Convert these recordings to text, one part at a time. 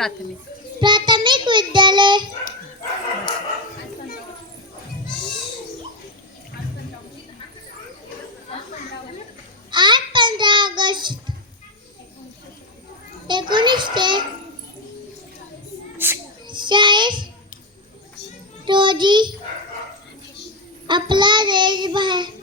प्राथमिक. प्राथमिक विद्यालय. आठ पंधरा ऑगस्ट. एकोणीसशे चाळीस रोजी आपला देश बाहेर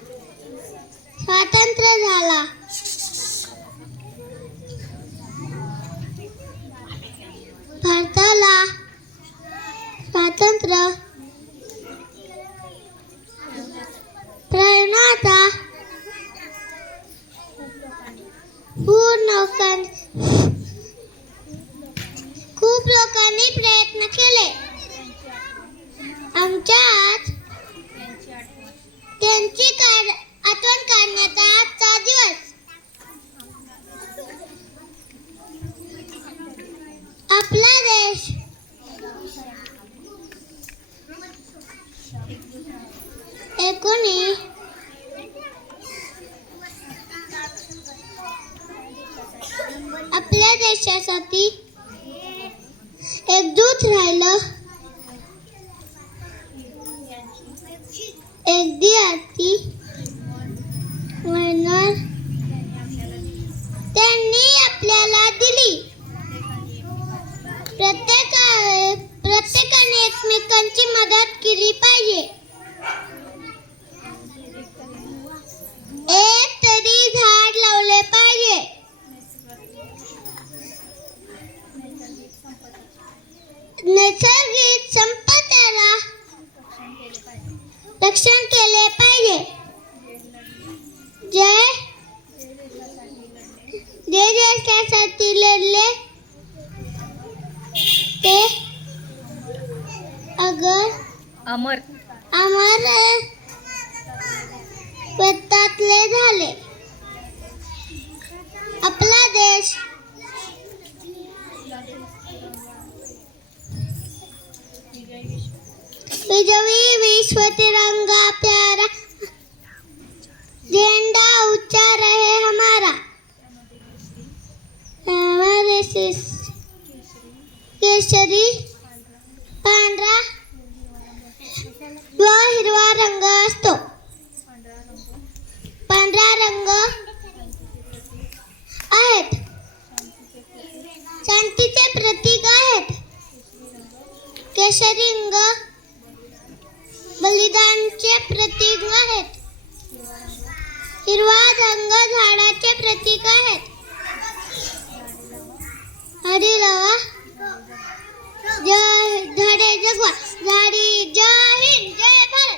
पूर्ण लोकां- खूप लोकांनी प्रयत्न केले. आमच्यात त्यांची काढ आठवण काढण्याचा आजचा दिवस. आपला देश एकोणीस आपल्या देशासाठी एकजूट राहिलं. अमर. अमर स्वतःतले झाले. आपला देश. विजयी विश्व तिरंगा प्यारा. झेंडा ऊंचा रहे हमारा. हमारे केसरी. केशरी पांढरा. व हिरवा रंग असतो. पांढरा रंग आहेत. शांतीचे प्रतीक आहेत. केशरी रंग बलिदानचे प्रतीक आहेत. हिरवा रंग झाडाचे प्रतीक आहेत. हरी लावा झाडे जगवा. Daddy, Daddy,